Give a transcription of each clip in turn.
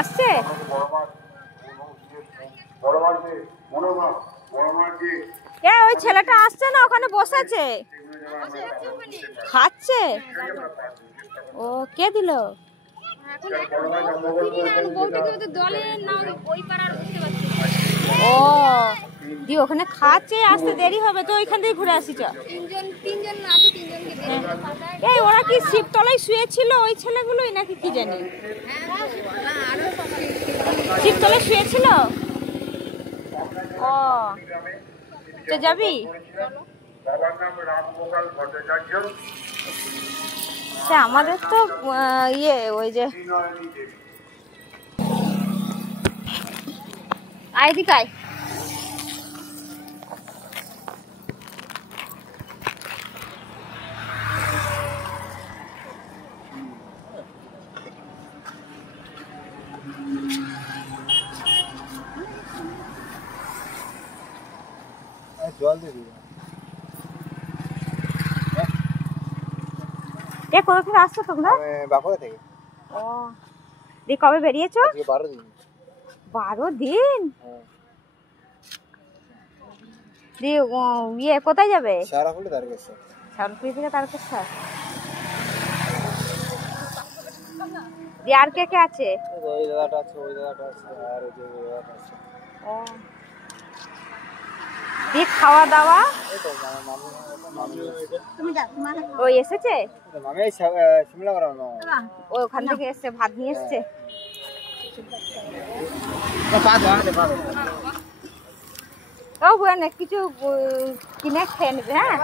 আসছে ওই ছেলেটা আসছে না, ওখানে বসেছে খাচ্ছে। ও কে দিল? ও দি ওখানে খাচ্ছে, আসতে দেরি হবে তো, ওইখান থেকে ঘুরে আসি। এই ওরা কি শিবতলায় শুয়েছিল ওই ছেলেগুলোই নাকি কি জানি? শিবতলায় শুয়েছিল। ও তো যাবি? আমাদের তো ইয়ে ওই যে আইদিকায় জল দিয়ে দিবি। কোথা থেকে আসছো তোমরা? বাঁকুড়া থেকে। ও দিয়ে কবে বেরিয়েছো? 12 দিন। 12 দিন? দিয়ে ইয়ে কোথায় যাবে? শাহরাফুলি তারকেশ্বর। শাহরাফুলি থেকে তারকেশ্বর। দিয়ে আর কে কে আছে? ওই দাদাটা আছে, ওই দাদাটা আছে, আর ওই যে দাদাটা আছে। ও দিয়ে খাওয়া দাওয়া? ওই এসেছে শিমলা করানো, ওখান থেকে এসছে, ভাত নিয়ে এসছে। ও বুঝে কিছু কিনে খেয়ে নেবে। হ্যাঁ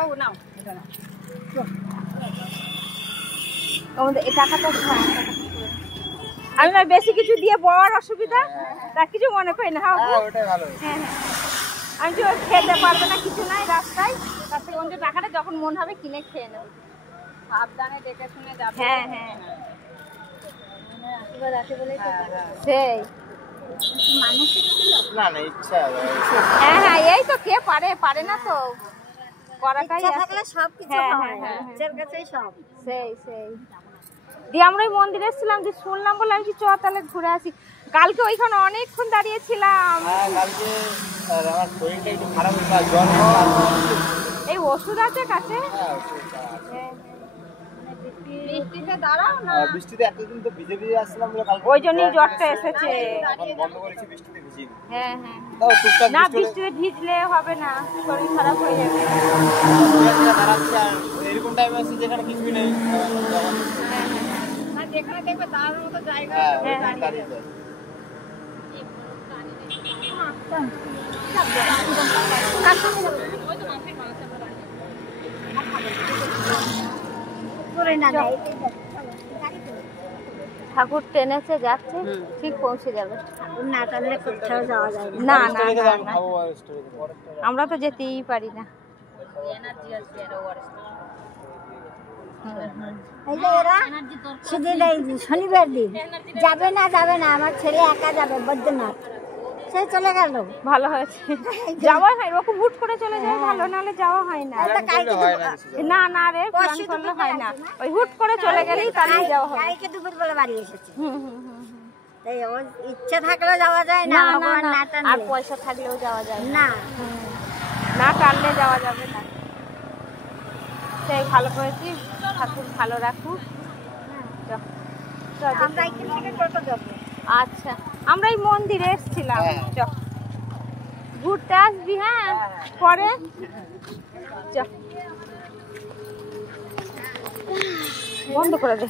এই টাকাটা আমি বেশি কিছু দিয়ে বড় অসুবিধা, তার কিছু মনে করি না। হ্যাঁ হ্যাঁ আমি যে খেতে পারবে না কিছু নাই রাস্তায়, তার থেকে অন্য টাকাটা যখন মন হবে কিনে খেয়ে নেব। সাবধানে দেখে শুনে যাবে। হ্যাঁ হ্যাঁ সেই না না ইচ্ছা। হ্যাঁ হ্যাঁ এই তো কে পারে না তো, করাটাই থাকলে সব কিছু হয়, নিজের কাছেই সব। সেই দিয়ে আমরা ওই মন্দিরে এসেছিলাম, যে শুনলাম বলে আমি চ তাহলে ঘুরে আসি। কালকে ওইখানে অনেকক্ষণ দাঁড়িয়েছিলাম। কালকে আমার শরীরটা একটু খারাপ হয়েছিল, জ্বর। এই ওষুধ আছে কাছে? বৃষ্টিতে দাঁড়াও না। বৃষ্টিতে এতদিন তো ভিজে ভিজে আসছিলাম বলে কালকে ওই জন্যই জ্বরটা এসেছে। বন্ধ করেছি, বৃষ্টিতে ভিজিনি। হ্যাঁ হ্যাঁ তাও টুকটাক না, বৃষ্টিতে ভিজলে হবে না, শরীর খারাপ হয়ে যাবে। এরকম টাইম আছে যেখানে কিছুই নেই, যেখানে দেখবে তার মতো জায়গা। ঠাকুর টেনেছে যাচ্ছে, ঠিক পৌঁছে যাবে। না টানলে কোথাও যাওয়া যায় না না না, আমরা তো যেতেই পারি না। সেদিন শনিবার দিন যাবে না আমার ছেলে একা যাবে বৈদ্যনাথ, সে চলে গেল। ভালো হয়েছে, যাওয়া হয় ওরকম হুট করে চলে যায় ভালো, নাহলে যাওয়া হয় না। না না রে, প্ল্যান করলে হয় না, ওই হুট করে চলে গেলেই তাহলে যাওয়া হয়। কালকে দুপুর বেলা বাড়ি এসেছে। তাই ওর ইচ্ছা থাকলেও যাওয়া যায় না, আর পয়সা থাকলেও যাওয়া যায় না, না টানলে যাওয়া যাবে না। সেই ভালো করেছি, ঠাকুর ভালো রাখুক। আমরা এখান থেকে টোটো যাবো। আচ্ছা আমরা এই মন্দিরে এসেছিলাম, ঘুরতে আসবি। হ্যাঁ পরে বন্ধ করে দে।